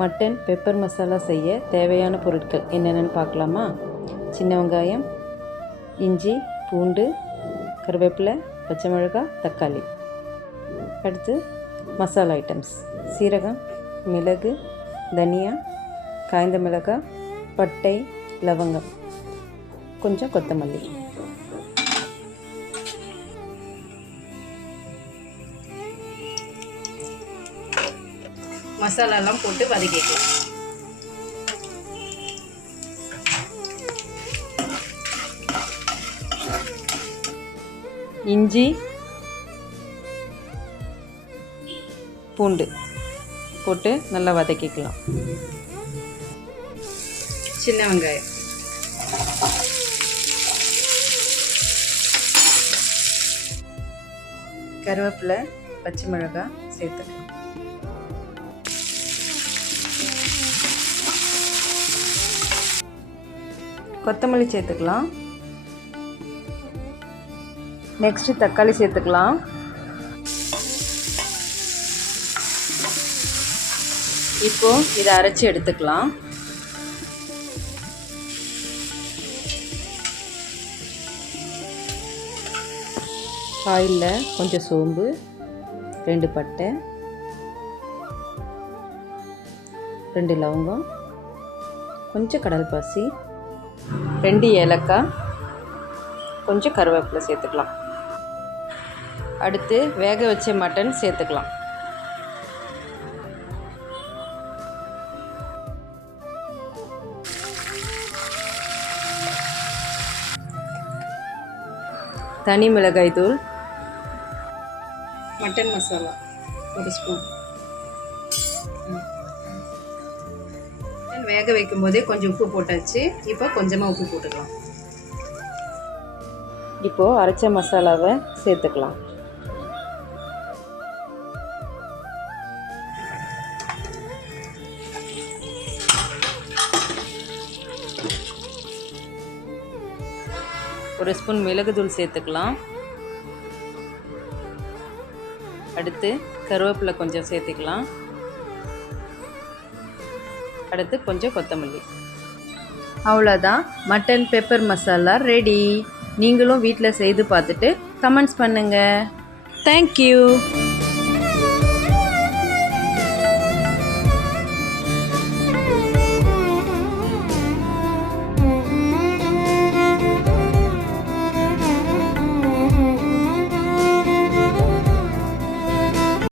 Mutton pepper masala செய்ய தேவையான பொருட்கள் என்னென்னு பார்க்கலாமா? சின்ன வெங்காயம், இஞ்சி, பூண்டு, கருவேப்பிலை, பச்சை மிளகாய், தக்காளி. அடுத்து மசாலா ஐட்டம்ஸ்: சீரகம், மிளகு, தனியா, காய்ந்த மிளகாய், பட்டை, லவங்கம், கொஞ்சம் கொத்தமல்லி. மசாலாலாம் போட்டு வதக்கிக்கலாம். இஞ்சி, பூண்டு போட்டு நல்லா வதக்கிக்கலாம். சின்ன வெங்காயம், கருவேப்பிலை, பச்சை மிளகாய் சேர்த்துக்கலாம். கொத்தமல்லி சேர்த்துக்கலாம். நெக்ஸ்ட்டு தக்காளி சேர்த்துக்கலாம். இப்போது இதை அரைச்சி எடுத்துக்கலாம். ஆயிலில் கொஞ்சம் சோம்பு, 2 பட்டை, 2 லவங்கம், கொஞ்சம் கடல் பாசி, 2 ஏலக்காய், கொஞ்சம் கருவேப்பிலை சேர்த்துக்கலாம். அடுத்து வேக வச்ச மட்டன் சேர்த்துக்கலாம். தனி மிளகாய் தூள், மட்டன் மசாலா 1 ஸ்பூன். வேக வைக்கும் போதே கொஞ்சம் உப்பு போட்டாச்சு. இப்போ கொஞ்சமாக உப்பு போட்டுக்கலாம். இப்போது அரைச்ச மசாலாவை சேர்த்துக்கலாம். ஒரு ஸ்பூன் மிளகுத்தூள் சேர்த்துக்கலாம். அடுத்து கருவேப்பிலை கொஞ்சம் சேர்த்துக்கலாம். அடுத்து கொஞ்சம் கொத்தமல்லி. அவ்வளோதான், மட்டன் பெப்பர் மசாலா ரெடி. நீங்களும் வீட்டில் செய்து பார்த்துட்டு கமெண்ட்ஸ் பண்ணுங்கள். தேங்க்யூ.